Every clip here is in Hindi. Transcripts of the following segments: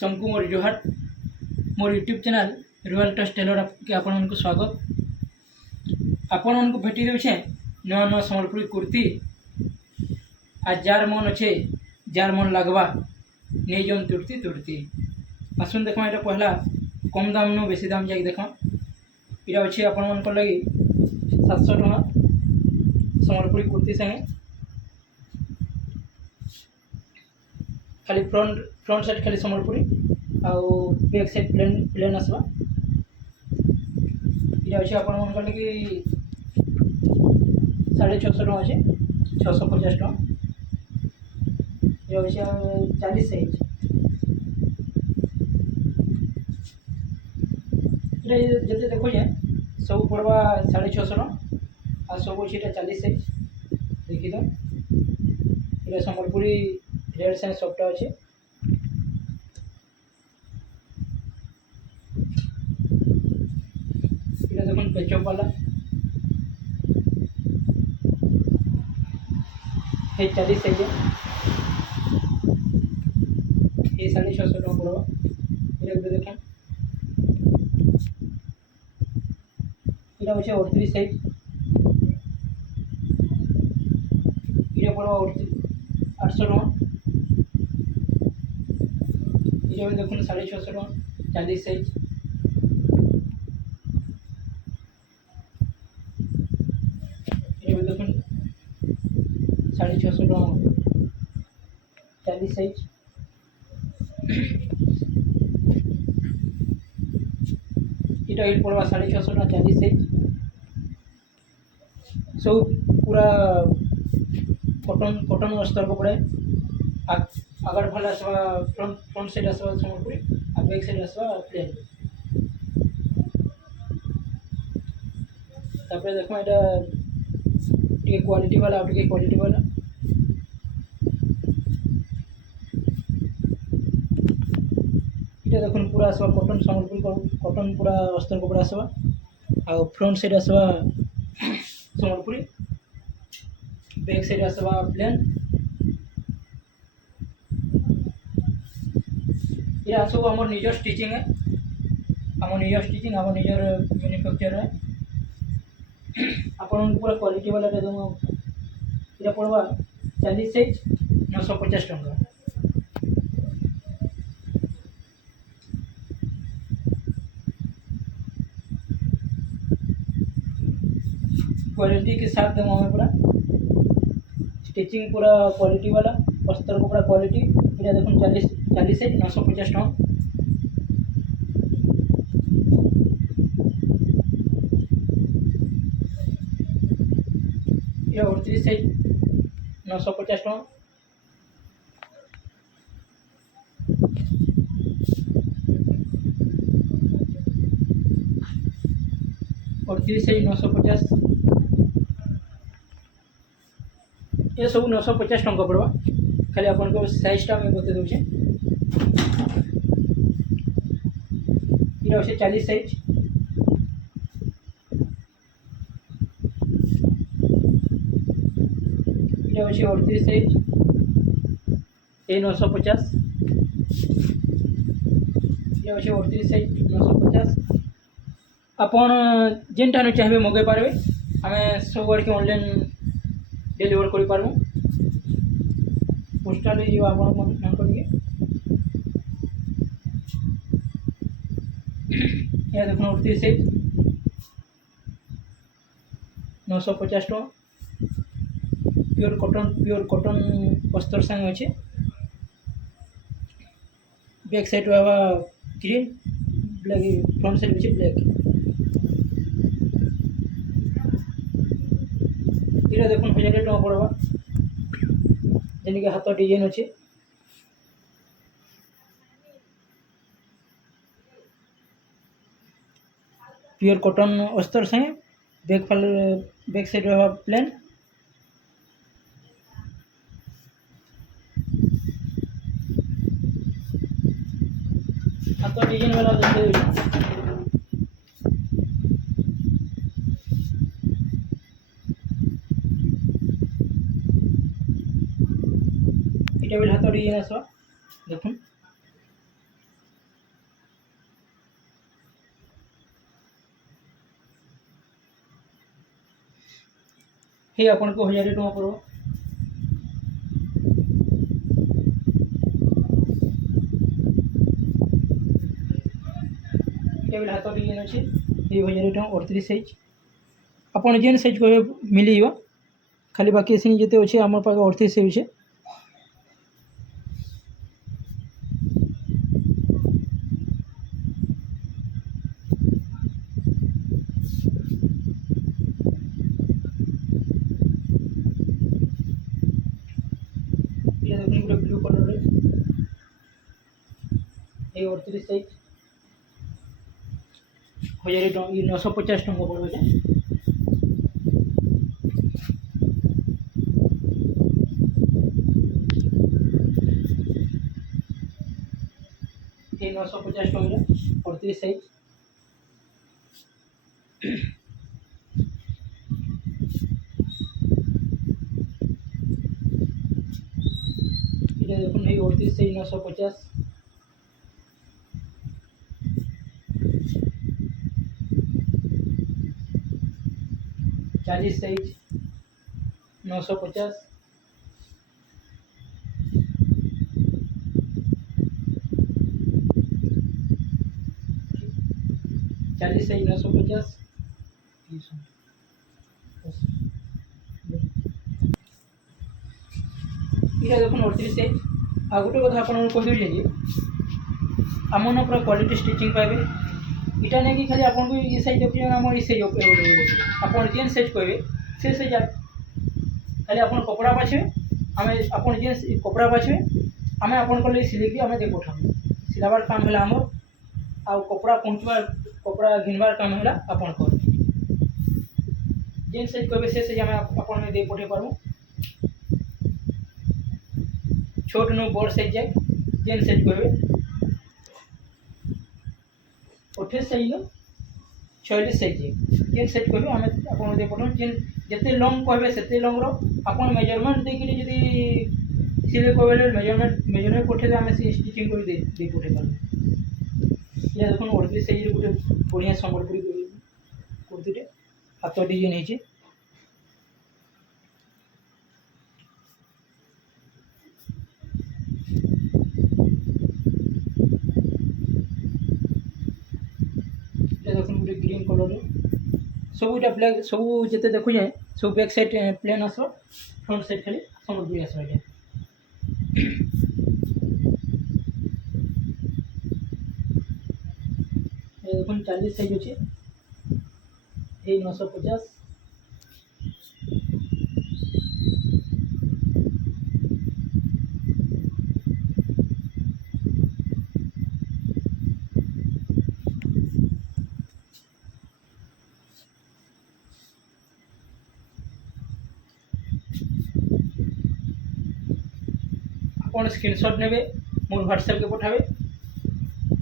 सबको मोर जोहार मोर YouTube channel Royal Touch Tailor के आपण को स्वागत। आपण को भेटी देछे नवा नवा संबलपुरी कुर्ती आज जार मन अच्छे जार मन लगवा नहीं जन तुरती तुरती आसन देख ये पहला कम दाम नु बेसी दाम जाक देख ये अच्छे आपण मन लगी 700 टका संबलपुरी कुर्ती संगे खाली फ्रंट साइड खाली संबलपुरी आउ बैक साइड प्लेन आसवा ये अच्छे आपण मन लगी 650 टका अच्छे 650 टका ये अच्छे 40 साइज जैसे देखो ये सब पड़वा 650 टका आ सब अच्छे 40 साइज देखी तो ये संबलपुरी रेड साइज सबटा अच्छे देखो पेचअप वाला ये 40 साइज ये 650 टका पड़वा ये देखें ये अच्छे 38 साइज ये पड़वा 800 टका ये देखो 650 टका 40 साइज ये देखो 650 टका 40 साइज এটা এর পড়বা 650 না 40 সাইজ সব पूरा कॉटन अस्तर कपड़े आगर भल आसवा फ्रंट साइड आसवा संबलपुरी आ बैक साइड आसवा प्लेन तापर देखो एटा टे क्वालिटी वाला आ टे क्वालिटी वाला देखो पूरा आसवा कॉटन संबलपुरी कॉटन पूरा अस्तर कपड़ा आसवा आ फ्रंट साइड आसवा संबलपुरी बैक साइड आसवा प्लेन ये सब आम निजर स्टिचिंग है आम निजर स्टिचिंग आम निजर मैन्युफैक्चर है आपन पूरा क्वालिटी वाला दे दूँ ये पड़वा 40 साइज 950 टका क्वालिटी के साथ देव हमें पूरा स्टिचिंग पूरा क्वालिटी वाला अस्तर कपड़ा क्वालिटी ये देखो 40 से 950 टका ये 38 से 950 टका और 30 से 950 ये सब 950 टका पड़वा खाली अपन को साइजटा मैं बता दूचे ये अच्छे 40 साइज ये अच्छे 38 साइज ये 950 ये अच्छे 38 साइज 950 अपन जेनटा चाहिए मगे पारे आम सब आड़ के ऑनलाइन डेलीवर कर पार्बू पोस्टाल मन करिए यह देखो 38 साइज 950 टका प्योर कॉटन अस्तर संग अच्छे बैक साइड बाबा ग्रीन ब्लैक फ्रंट साइड अच्छे ब्लैक ये देखो 1000 टका पड़वा जेनिके हाथ डिजाइन अच्छे प्योर कॉटन अस्तर से बैक साइड प्लेन हाथ डिजाइन वाला देखते टेबिल हाथ डिजाइन आसवा देखुन हे आपन को 1000 टका पड़ो। ये हाथ डिजाइन अच्छे ये 1000 टका 38 साइज आपन जेन साइज कहबे मिल जाइबो खाली बाकी सिंह जते अच्छे आम पाखे 38 साइज है। ये देखो गोटे ब्लू कलर रे ये 38 साइज 1000 टका ये 950 टका पड़ो ये। ये 950 टका 38 साइज ये देखो नहीं 38 साइज 950 40 साइज 950 40 साइज 950 ये देखो 38 साइज आ गोटे कथा आपन कह दे आमन पूरा क्वालिटी स्टिचिंग पाइबे इटा नहीं कि खाली आपन को ये साइज देखिए आम ये साइज आपन जेन साइज कहबे से साइज खाली आपन कपड़ा बाछे आम आपन जेन कपड़ा बाछे आम आपन को सिलेकी आम दे पठाबू सिलाबार काम है आम आ कपड़ा पहुँचवार कपड़ा घिनबार काम है आपन कर जेन साइज कहबे से साइज आम आपन दे पठे पारबू छोट नु बड़ साइज जाए जेन साइज कहबे 28 साइज नो 46 साइज जेन साइज कहबे आम आपन दे पठो जेन जते लॉन्ग कहबे सेते लॉन्ग रो आपन मेजरमेंट दे कि जदी सिले कहबे मेजरमेंट पठे दे आम से स्टिचिंग कर दे पठे पारबू। या देखो 38 साइज रे गोटे बढ़िया संबलपुरी कुर्तीटे हाथ डिजाइन है देखो गोटे ग्रीन कलर सबूटा ब्लैक सब जिते देखु जाए सब बैक साइड प्लेन आस फ्रंट साइड खाली संबलपुरी आस देखो 40 साइज अच्छे ये 950 आपन स्क्रीनशॉट नेबे मोर व्हाट्सएप के पठाबे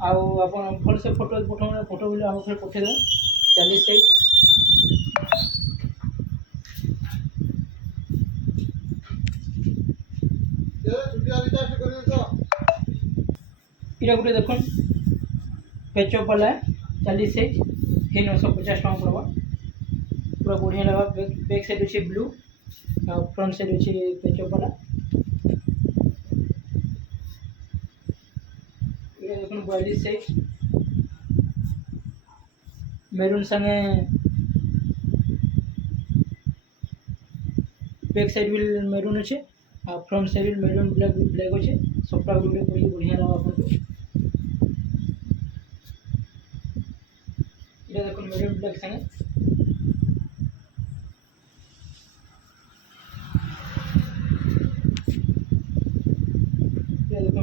आउ आपन भल से फोटो फोटो बोले हम फिर पठे दो 40 साइज इटा गोटे देखो पेचअप वाला है 40 साइज ये 950 टका पड़वा पूरा बढ़िया लगा बैक साइड अच्छे ब्लू फ्रंट साइड अच्छे पेचअप वाला देखो 42 साइज मेरून संगे बैक साइड भी मेरून अच्छे फ्रंट साइड भी मेरून ब्लैक अच्छे सबटा गोटे बढ़िया लगा आपको ये देखो मेरून ब्लैक संगे ये देखो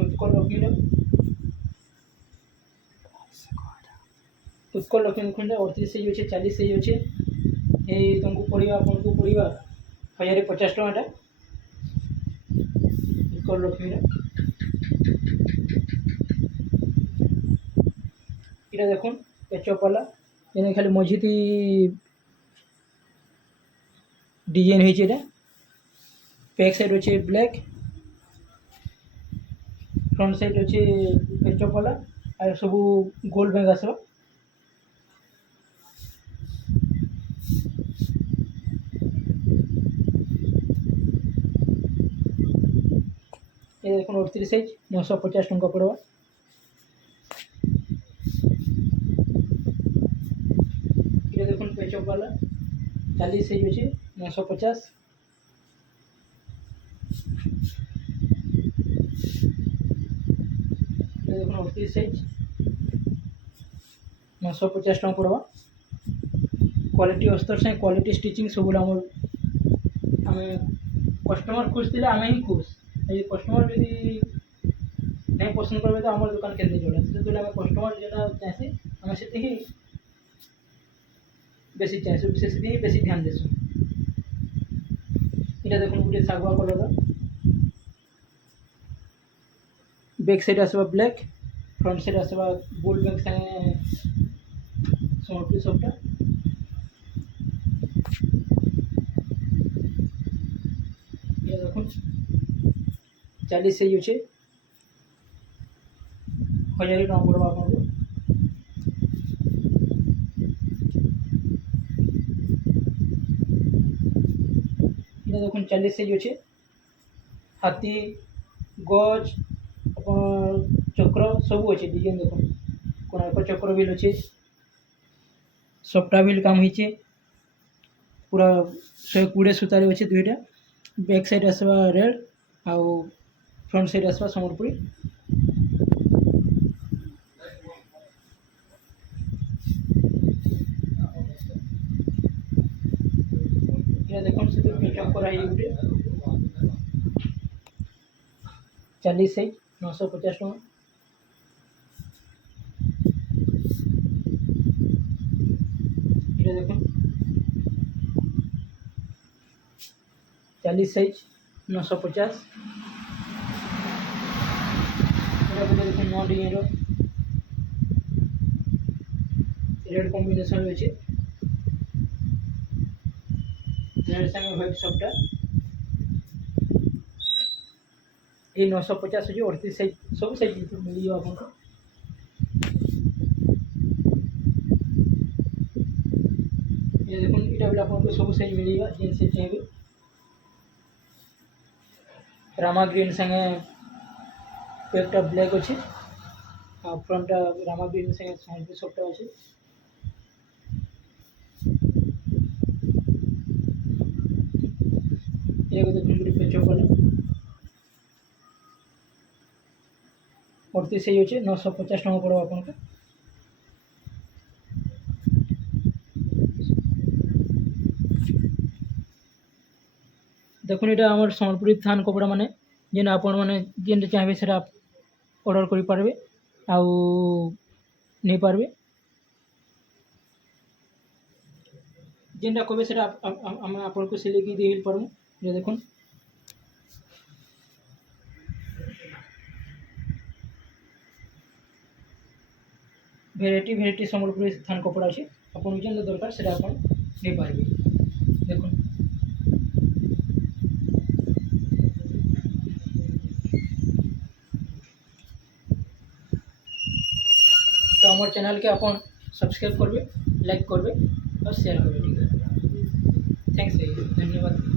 उत्कल लक्ष्मी खंडा 38 साइज अच्छे 40 साइज अच्छे ये तुमको पड़ा आपन को पड़ा 1050 टका उत्कल लक्ष्मी ये देखो पेचअप वाला ये खाली मझी डिजाइन है बैक साइड अच्छे ब्लैक फ्रंट साइड अच्छे पेचअप वाला और सब गोल बैग आस ये देखो 38 साइज 950 टंका पड़वा। ये देखो पेचअप वाला 40 साइज अच्छे 950। ये देखो 38 साइज 950 टंका पड़वा। क्वालिटी अस्तर से क्वालिटी स्टिचिंग सब आम कस्टमर खुश थे आम ही खुश। कस्टमर यदि नहीं पसंद करेंगे तो आम दुकान के चले से कस्टमर जो चाहे आम से बेसी चाहे से बेसी ध्यान देसु। ये देखो गोटे सागुआ कलर बैक साइड आसवा ब्लैक फ्रंट साइड आसवा गोल्ड बैक संगे सम्बलपुरी सबटा। ये देखो 40 साइज अच्छे 1000 टका पड़वा आपको। ये देखो 40 साइज अच्छे हाथी गज चक्र सब अच्छे डिजाइन देखो कोणार्क चक्र भी अच्छे सबटा भी काम होइए पूरा 120 सूतार अच्छे दुईटा। बैक साइड आसवा रेड आउ फ्रंट साइड आसवा सम्बलपुरी। ये देखो से पेचअप करा गोटे 40 साइज 950 टका। ये देखो 40 साइज 950। देखो 9 डिजाइन रेड कॉम्बिनेशन अच्छे रेड संगे व्हाइट सबटा। ये 950 अच्छे 38 साइज सब साइज मिल जाए आपको। ये देखो यहाँ भी आपको सब साइज मिलेगा जेन से चाहिए। रामा ग्रीन संगे बैकटा ब्लैक अच्छे और फ्रंटा रामा ग्रीन संगे सम्बलपुरी सबटा अच्छे। ये देखो गोटे पेचअप वाला 38 साइज अच्छे 950 टका पड़ो आपको। देखो ये आम सम्बलपुरी थान कपड़ा माने जेन आपण मैंने जेन चाहिए से ऑर्डर कर पारे आउ नहीं पारे जेनटा कहे से आम आपको सिलेकी दे पारमु। ये देखो भेराइटी सम्बलपुरी थान कपड़ा अच्छे आपन जेन दरकार से आप नहीं पारे। देखो तो हमारे चैनल के अपन सब्सक्राइब करबे लाइक करबे और शेयर करबे। ठीक है थैंक्स धन्यवाद।